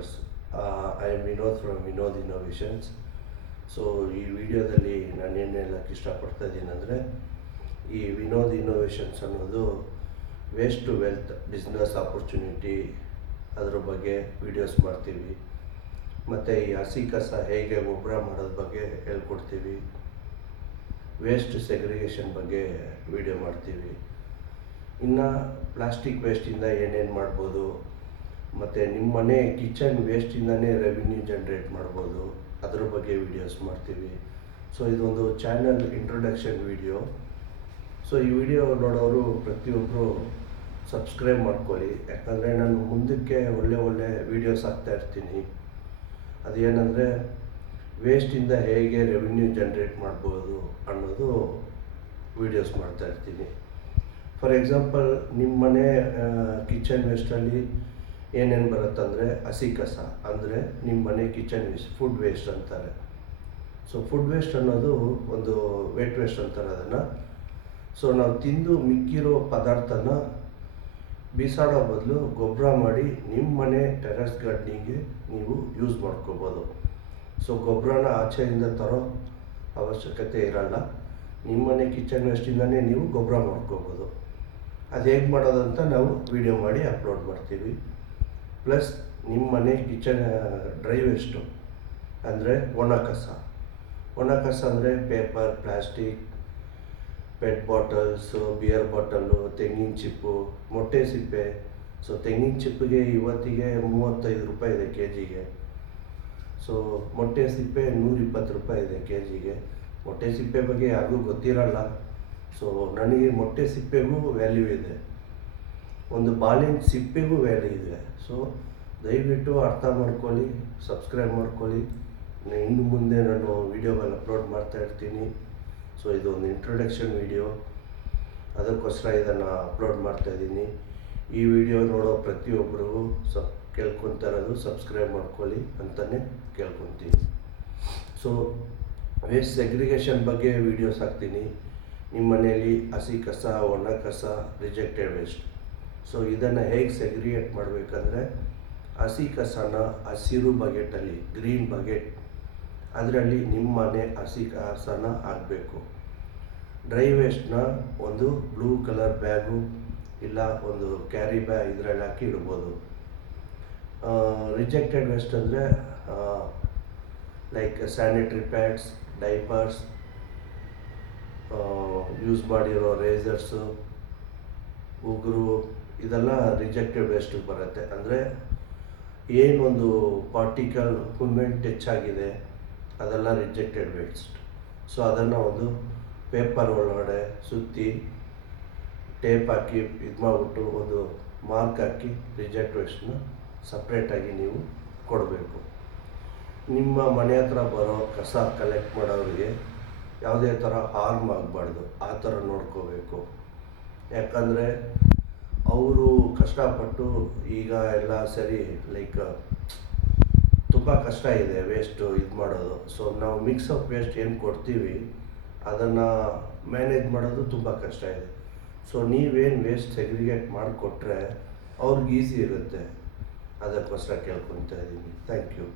Viewers. I am Vinod from Vinod innovations. So ಈ ವಿಡಿಯೋದಲ್ಲಿ ನಾನು ಏನು ಹೇಳೋಕ್ಕೆ ಇಷ್ಟಪಡ್ತಾ ಇದ್ದೀನಿ ಅಂದರೆ, ಈ ವಿನೋದ್ ಇನ್ನೋವೇಷನ್ಸ್ ಅನ್ನೋದು waste to wealth business opportunity ಅದರ ಬಗ್ಗೆ ವೀಡಿಯೋಸ್ ಮಾಡ್ತೀವಿ. ಮತ್ತು ಈ ಹಸಿ ಕಸ ಹೇಗೆ ಗೊಬ್ಬರ ಮಾಡೋದ್ರ ಬಗ್ಗೆ ಹೇಳ್ಕೊಡ್ತೀವಿ. ವೇಸ್ಟ್ ಸೆಗ್ರಿಗೇಷನ್ ಬಗ್ಗೆ ವಿಡಿಯೋ ಮಾಡ್ತೀವಿ. ಇನ್ನು ಪ್ಲಾಸ್ಟಿಕ್ ವೇಸ್ಟಿಂದ ಏನೇನು ಮಾಡ್ಬೋದು, ಮತ್ತು ನಿಮ್ಮ ಮನೆ ಕಿಚನ್ ವೇಸ್ಟಿಂದನೇ ರೆವಿನ್ಯೂ ಜನ್ರೇಟ್ ಮಾಡ್ಬೋದು, ಅದ್ರ ಬಗ್ಗೆ ವೀಡಿಯೋಸ್ ಮಾಡ್ತೀವಿ. ಸೊ ಇದೊಂದು ಚಾನಲ್ ಇಂಟ್ರೊಡಕ್ಷನ್ ವಿಡಿಯೋ. ಸೊ ಈ ವಿಡಿಯೋ ನೋಡೋರು ಪ್ರತಿಯೊಬ್ಬರು ಸಬ್ಸ್ಕ್ರೈಬ್ ಮಾಡ್ಕೊಳ್ಳಿ, ಯಾಕಂದರೆ ನಾನು ಮುಂದಕ್ಕೆ ಒಳ್ಳೆ ವೀಡಿಯೋಸ್ ಹಾಕ್ತಾ ಇರ್ತೀನಿ. ಅದೇನೆಂದರೆ ವೇಸ್ಟಿಂದ ಹೇಗೆ ರೆವಿನ್ಯೂ ಜನ್ರೇಟ್ ಮಾಡ್ಬೋದು ಅನ್ನೋದು ವೀಡಿಯೋಸ್ ಮಾಡ್ತಾ ಇರ್ತೀನಿ. ಫಾರ್ ಎಕ್ಸಾಂಪಲ್, ನಿಮ್ಮ ಮನೆ ಕಿಚನ್ ವೇಸ್ಟಲ್ಲಿ ಏನೇನು ಬರುತ್ತಂದರೆ ಹಸಿ ಕಸ, ಅಂದರೆ ನಿಮ್ಮ ಮನೆ ಕಿಚನ್ ವೇಸ್ಟ್, ಫುಡ್ ವೇಸ್ಟ್ ಅಂತಾರೆ. ಸೊ ಫುಡ್ ವೇಸ್ಟ್ ಅನ್ನೋದು ಒಂದು ವೇಟ್ ವೇಸ್ಟ್ ಅಂತಾರೆ ಅದನ್ನು. ಸೊ ನಾವು ತಿಂದು ಮಿಕ್ಕಿರೋ ಪದಾರ್ಥನ ಬೀಸಾಡೋ ಬದಲು ಗೊಬ್ಬರ ಮಾಡಿ ನಿಮ್ಮ ಮನೆ ಟೆರೆಸ್ ಗಾರ್ಡನಿಂಗ್ಗೆ ನೀವು ಯೂಸ್ ಮಾಡ್ಕೋಬೋದು. ಸೊ ಗೊಬ್ಬರನ ಆಚೆಯಿಂದ ತರೋ ಅವಶ್ಯಕತೆ ಇರಲ್ಲ, ನಿಮ್ಮ ಮನೆ ಕಿಚನ್ ವೇಸ್ಟಿಂದನೇ ನೀವು ಗೊಬ್ಬರ ಮಾಡ್ಕೋಬೋದು. ಅದು ಹೇಗೆ ಮಾಡೋದಂತ ನಾವು ವಿಡಿಯೋ ಮಾಡಿ ಅಪ್ಲೋಡ್ ಮಾಡ್ತೀವಿ. ಪ್ಲಸ್ ನಿಮ್ಮ ಮನೆ ಕಿಚನ್ ಡ್ರೈ ವೇಸ್ಟು ಅಂದರೆ ಒಣ ಕಸ ಅಂದರೆ paper, plastic, pet bottles, beer bottle, ತೆಂಗಿನ ಚಿಪ್ಪು, ಮೊಟ್ಟೆ ಸಿಪ್ಪೆ. ಸೊ ತೆಂಗಿನ ಚಿಪ್ಪಿಗೆ ಇವತ್ತಿಗೆ 35 ರೂಪಾಯಿ ಇದೆ ಕೆಜಿಗೆ. ಸೊ ಮೊಟ್ಟೆ ಸಿಪ್ಪೆ 120 ರೂಪಾಯಿ ಇದೆ ಕೆಜಿಗೆ. ಮೊಟ್ಟೆ ಸಿಪ್ಪೆ ಬಗ್ಗೆ ಯಾರಿಗೂ ಗೊತ್ತಿರಲ್ಲ. ಸೊ ನನಗೆ ಮೊಟ್ಟೆ ಸಿಪ್ಪೆಗೂ ವ್ಯಾಲ್ಯೂ ಇದೆ, ಒಂದು ಬಾಳೆಹಣ್ಣ ಸಿಪ್ಪೆಗೂ ವ್ಯಾಲ್ಯೂ ಇದೆ. ಸೊ ದಯವಿಟ್ಟು ಅರ್ಥ ಮಾಡ್ಕೊಳ್ಳಿ, ಸಬ್ಸ್ಕ್ರೈಬ್ ಮಾಡ್ಕೊಳ್ಳಿ. ಇನ್ನು ಮುಂದೆ ನಾನು ವೀಡಿಯೋಗಳು ಅಪ್ಲೋಡ್ ಮಾಡ್ತಾ ಇರ್ತೀನಿ. ಸೊ ಇದೊಂದು ಇಂಟ್ರೊಡಕ್ಷನ್ ವಿಡಿಯೋ, ಅದಕ್ಕೋಸ್ಕರ ಇದನ್ನು ಅಪ್ಲೋಡ್ ಮಾಡ್ತಾಯಿದ್ದೀನಿ. ಈ ವಿಡಿಯೋ ನೋಡೋ ಪ್ರತಿಯೊಬ್ಬರಿಗೂ ಕೇಳ್ಕೊತಾ ಇರೋದು ಸಬ್ಸ್ಕ್ರೈಬ್ ಮಾಡ್ಕೊಳ್ಳಿ ಅಂತಲೇ ಕೇಳ್ಕೊತೀನಿ. ಸೊ ವೇಸ್ಟ್ ಸೆಗ್ರಿಗೇಷನ್ ಬಗ್ಗೆ ವೀಡಿಯೋಸ್ ಹಾಕ್ತೀನಿ. ನಿಮ್ಮ ಮನೆಯಲ್ಲಿ ಹಸಿ ಕಸ, ಒಣ ಕಸ, ರಿಜೆಕ್ಟೆಡ್ ವೇಸ್ಟ್. ಸೊ ಇದನ್ನು ಹೇಗೆ ಸೆಗ್ರಿಗೇಟ್ ಮಾಡಬೇಕಂದ್ರೆ, ಹಸಿ ಕಸನ ಹಸಿರು ಬಕೆಟಲ್ಲಿ, ಗ್ರೀನ್ ಬಕೆಟ್, ಅದರಲ್ಲಿ ನಿಮ್ಮ ಮನೆ ಹಸಿ ಕಸನ ಹಾಕಬೇಕು. ಡ್ರೈ ವೇಸ್ಟ್ನ ಒಂದು ಬ್ಲೂ ಕಲರ್ ಬ್ಯಾಗು ಇಲ್ಲ ಒಂದು ಕ್ಯಾರಿ ಬ್ಯಾಗ್ ಇದರಲ್ಲಿ ಹಾಕಿ ಇಡ್ಬೋದು. ರಿಜೆಕ್ಟೆಡ್ ವೇಸ್ಟ್ ಅಂದರೆ like sanitary pads, diapers, use ಮಾಡಿರೋ ರೇಸರ್ಸು, ಉಗುರು, ಇದೆಲ್ಲ ರಿಜೆಕ್ಟೆಡ್ ವೇಸ್ಟಿಗೆ ಬರುತ್ತೆ. ಅಂದರೆ ಏನೊಂದು ಪಾರ್ಟಿಕಲ್ ಹುಲ್ಮೆಂಟ್ ಹೆಚ್ಚಾಗಿದೆ ಅದೆಲ್ಲ ರಿಜೆಕ್ಟೆಡ್ ವೇಸ್ಟ್. ಸೊ ಅದನ್ನು ಒಂದು ಪೇಪರ್ ಒಳಗಡೆ ಸುತ್ತಿ ಟೇಪ್ ಹಾಕಿ ಇದು ಮಾಡಿಬಿಟ್ಟು ಒಂದು ಮಾರ್ಕ್ ಹಾಕಿ ರಿಜೆಕ್ಟ್ ವೇಸ್ಟ್ನ ಸಪ್ರೇಟಾಗಿ ನೀವು ಕೊಡಬೇಕು. ನಿಮ್ಮ ಮನೆ ಹತ್ರ ಬರೋ ಕಸ ಕಲೆಕ್ಟ್ ಮಾಡೋರಿಗೆ ಯಾವುದೇ ಥರ ಹಾರ್ಮ್ ಆಗಬಾರ್ದು, ಆ ಥರ ನೋಡ್ಕೋಬೇಕು. ಯಾಕಂದರೆ ಅವರು ಕಷ್ಟಪಟ್ಟು ಈಗ ಎಲ್ಲ ಸರಿ, ಲೈಕ್ ತುಂಬ ಕಷ್ಟ ಇದೆ ವೇಸ್ಟು ಇದು ಮಾಡೋದು. ಸೊ ನಾವು ಮಿಕ್ಸಪ್ ವೇಸ್ಟ್ ಏನು ಕೊಡ್ತೀವಿ ಅದನ್ನು ಮ್ಯಾನೇಜ್ ಮಾಡೋದು ತುಂಬ ಕಷ್ಟ ಇದೆ. ಸೊ ನೀವೇನು ವೇಸ್ಟ್ ಸೆಗ್ರಿಗೇಟ್ ಮಾಡಿಕೊಟ್ರೆ ಅವ್ರಿಗೆ ಈಸಿ ಇರುತ್ತೆ, ಅದಕ್ಕೋಸ್ಕರ ಕೇಳ್ಕೊತಾ ಇದ್ದೀನಿ. Thank you.